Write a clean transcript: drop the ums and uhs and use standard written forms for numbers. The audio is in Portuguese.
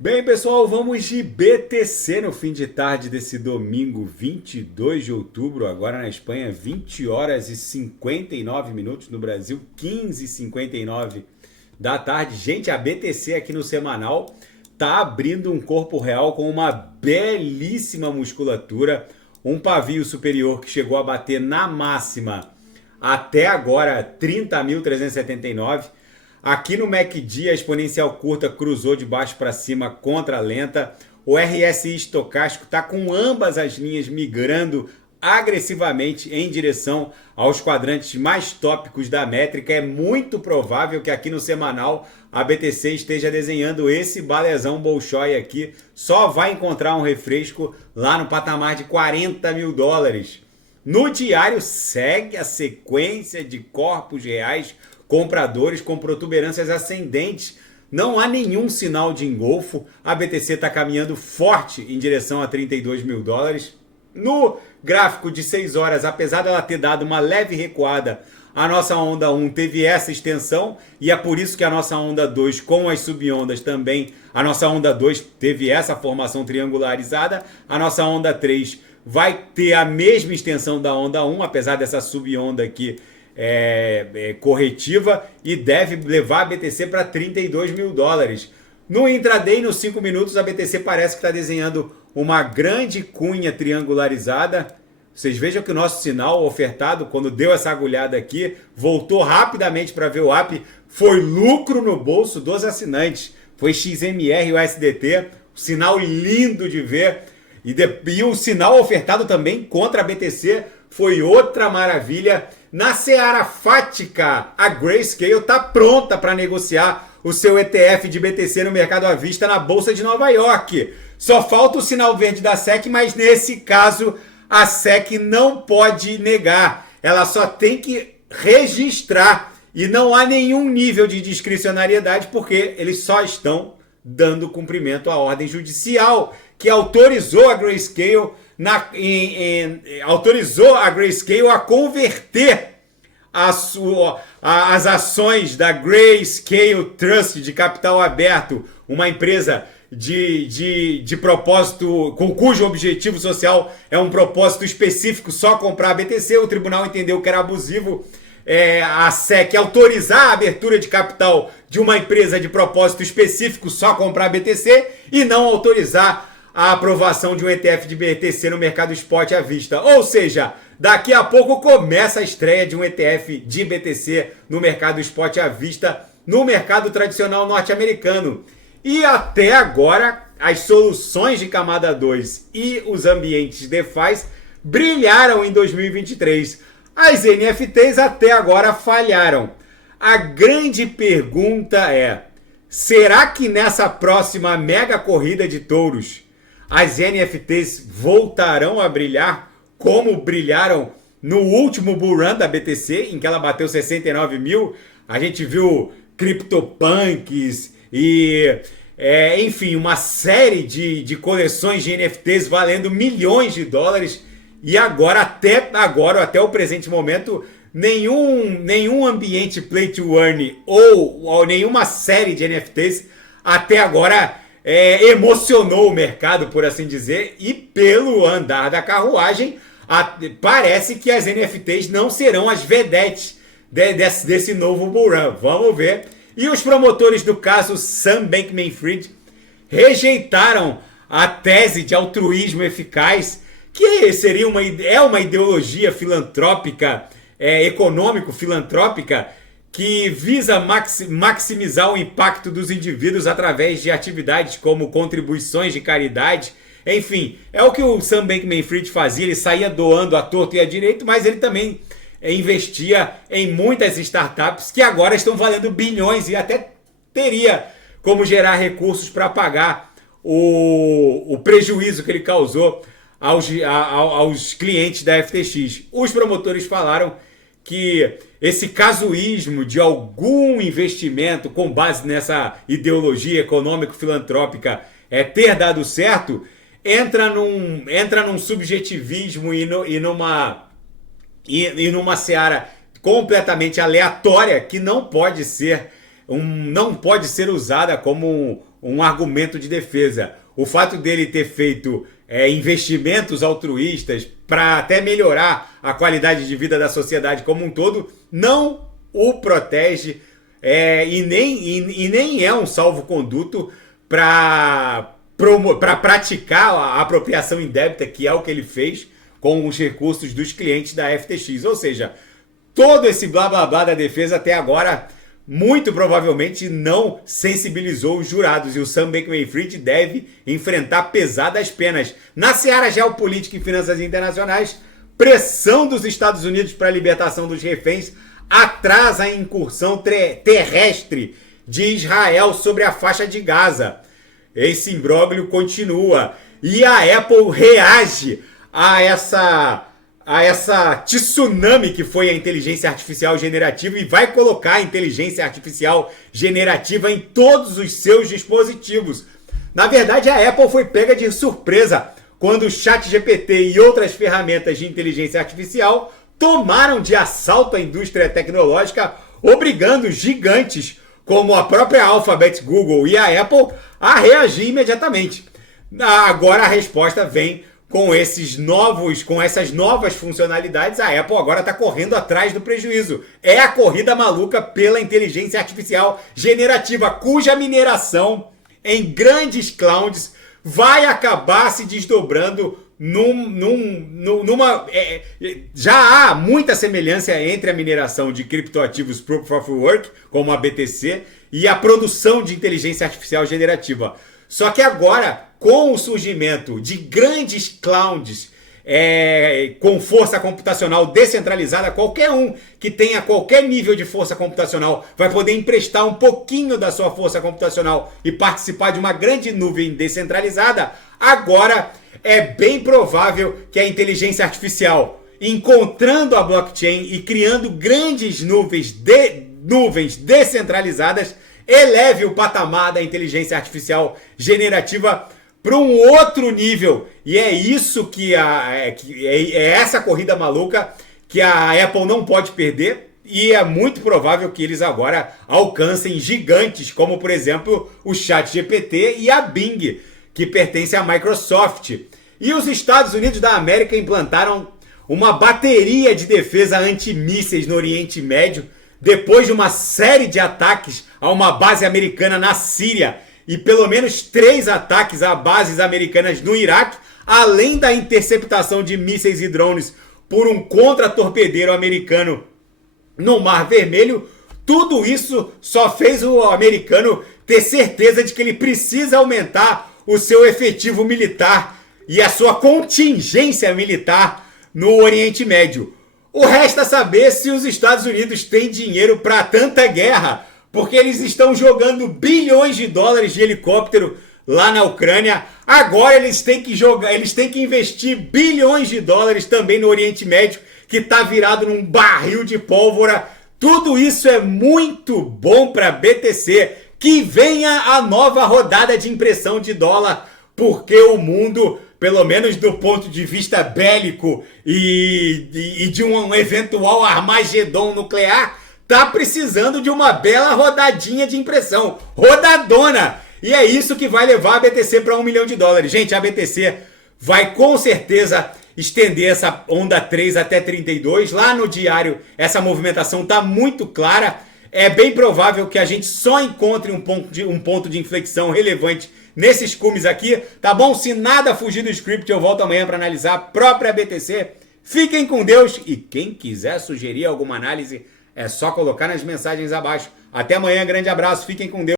Bem, pessoal, vamos de BTC no fim de tarde desse domingo, 22 de outubro, agora na Espanha, 20 horas e 59 minutos, no Brasil, 15h59 da tarde. Gente, a BTC aqui no semanal tá abrindo um corpo real com uma belíssima musculatura, um pavio superior que chegou a bater na máxima até agora 30.379. Aqui no MACD, a exponencial curta cruzou de baixo para cima contra a lenta. O RSI estocástico está com ambas as linhas migrando agressivamente em direção aos quadrantes mais tópicos da métrica. É muito provável que aqui no semanal a BTC esteja desenhando esse balezão Bolshoi aqui. Só vai encontrar um refresco lá no patamar de 40 mil dólares. No diário segue a sequência de corpos reais compradores com protuberâncias ascendentes. Não há nenhum sinal de engolfo. A BTC está caminhando forte em direção a 32 mil dólares. No gráfico de 6 horas, apesar dela ter dado uma leve recuada, a nossa onda 1 teve essa extensão e é por isso que a nossa onda 2 com as subondas também, a nossa onda 2 teve essa formação triangularizada, a nossa onda 3 vai ter a mesma extensão da onda 1, apesar dessa subonda aqui corretiva, e deve levar a BTC para 32 mil dólares. No intraday, nos 5 minutos, a BTC parece que está desenhando uma grande cunha triangularizada. Vocês vejam que o nosso sinal ofertado, quando deu essa agulhada aqui, voltou rapidamente para VWAP, foi lucro no bolso dos assinantes. Foi XMR e o SDT, sinal lindo de ver. E o sinal ofertado também contra a BTC foi outra maravilha. Na seara fática, a Grayscale está pronta para negociar o seu ETF de BTC no mercado à vista na Bolsa de Nova York. Só falta o sinal verde da SEC, mas nesse caso a SEC não pode negar. Ela só tem que registrar e não há nenhum nível de discricionariedade porque eles só estão dando cumprimento à ordem judicial que autorizou a Grayscale autorizou a Grayscale a converter as ações da Grayscale Trust de capital aberto, uma empresa de propósito, cujo objetivo social é um propósito específico, só comprar a BTC. O tribunal entendeu que era abusivo a SEC autorizar a abertura de capital de uma empresa de propósito específico, só comprar a BTC, e não autorizar a aprovação de um ETF de BTC no mercado spot à vista. Ou seja, daqui a pouco começa a estreia de um ETF de BTC no mercado spot à vista, no mercado tradicional norte-americano. E até agora, as soluções de camada 2 e os ambientes DeFi brilharam em 2023. As NFTs até agora falharam. A grande pergunta é: será que nessa próxima mega corrida de touros as NFTs voltarão a brilhar como brilharam no último bull run da BTC, em que ela bateu 69 mil? A gente viu CryptoPunks e, enfim, uma série de coleções de NFTs valendo milhões de dólares. E até o presente momento, nenhum ambiente play to earn ou nenhuma série de NFTs até agora emocionou o mercado, por assim dizer, e pelo andar da carruagem, parece que as NFTs não serão as vedetes desse novo bull run. Vamos ver. E os promotores do caso Sam Bankman-Fried rejeitaram a tese de altruísmo eficaz, que seria uma ideologia filantrópica, econômico-filantrópica, que visa maximizar o impacto dos indivíduos através de atividades como contribuições de caridade. Enfim, é o que o Sam Bankman-Fried fazia. Ele saía doando à torto e à direito, mas ele também investia em muitas startups que agora estão valendo bilhões e até teria como gerar recursos para pagar o prejuízo que ele causou aos clientes da FTX. Os promotores falaram que esse casuísmo de algum investimento com base nessa ideologia econômico-filantrópica ter dado certo, entra num subjetivismo e numa seara completamente aleatória que não pode ser usada como um argumento de defesa. O fato dele ter feito investimentos altruístas para até melhorar a qualidade de vida da sociedade como um todo não o protege e nem é um salvo-conduto para praticar a apropriação indébita, que é o que ele fez com os recursos dos clientes da FTX. Ou seja, todo esse blá blá blá da defesa até agora muito provavelmente não sensibilizou os jurados, e o Sam Bankman-Fried deve enfrentar pesadas penas. Na seara geopolítica e finanças internacionais, pressão dos Estados Unidos para a libertação dos reféns atrasa a incursão terrestre de Israel sobre a faixa de Gaza. Esse imbróglio continua e a Apple reage a essa tsunami que foi a inteligência artificial generativa e vai colocar a inteligência artificial generativa em todos os seus dispositivos. Na verdade, a Apple foi pega de surpresa quando o ChatGPT e outras ferramentas de inteligência artificial tomaram de assalto a indústria tecnológica, obrigando gigantes como a própria Alphabet, Google e a Apple a reagir imediatamente. Agora a resposta vem com essas novas funcionalidades. A Apple agora está correndo atrás do prejuízo. É a corrida maluca pela inteligência artificial generativa, cuja mineração em grandes clouds vai acabar se desdobrando já há muita semelhança entre a mineração de criptoativos Proof of Work, como a BTC, e a produção de inteligência artificial generativa. Só que agora, com o surgimento de grandes clouds com força computacional descentralizada, qualquer um que tenha qualquer nível de força computacional vai poder emprestar um pouquinho da sua força computacional e participar de uma grande nuvem descentralizada. Agora é bem provável que a inteligência artificial, encontrando a blockchain e criando grandes nuvens descentralizadas, eleve o patamar da inteligência artificial generativa para um outro nível. E é isso que é essa corrida maluca que a Apple não pode perder. E é muito provável que eles agora alcancem gigantes, como por exemplo o ChatGPT e a Bing, que pertence à Microsoft. E os Estados Unidos da América implantaram uma bateria de defesa antimísseis no Oriente Médio, depois de uma série de ataques a uma base americana na Síria e pelo menos 3 ataques a bases americanas no Iraque, além da interceptação de mísseis e drones por um contra-torpedeiro americano no Mar Vermelho. Tudo isso só fez o americano ter certeza de que ele precisa aumentar o seu efetivo militar e a sua contingência militar no Oriente Médio. O resta saber se os Estados Unidos têm dinheiro para tanta guerra, porque eles estão jogando bilhões de dólares de helicóptero lá na Ucrânia. Agora eles têm que investir bilhões de dólares também no Oriente Médio, que está virado num barril de pólvora. Tudo isso é muito bom para a BTC. Que venha a nova rodada de impressão de dólar, porque o mundo, pelo menos do ponto de vista bélico e de um eventual Armagedon nuclear, tá precisando de uma bela rodadinha de impressão. Rodadona! E é isso que vai levar a BTC para $1 milhão. Gente, a BTC vai com certeza estender essa onda 3 até 32. Lá no diário, essa movimentação tá muito clara. É bem provável que a gente só encontre um ponto de inflexão relevante nesses cumes aqui, tá bom? Se nada fugir do script, eu volto amanhã para analisar a própria BTC. Fiquem com Deus e quem quiser sugerir alguma análise, é só colocar nas mensagens abaixo. Até amanhã, grande abraço, fiquem com Deus.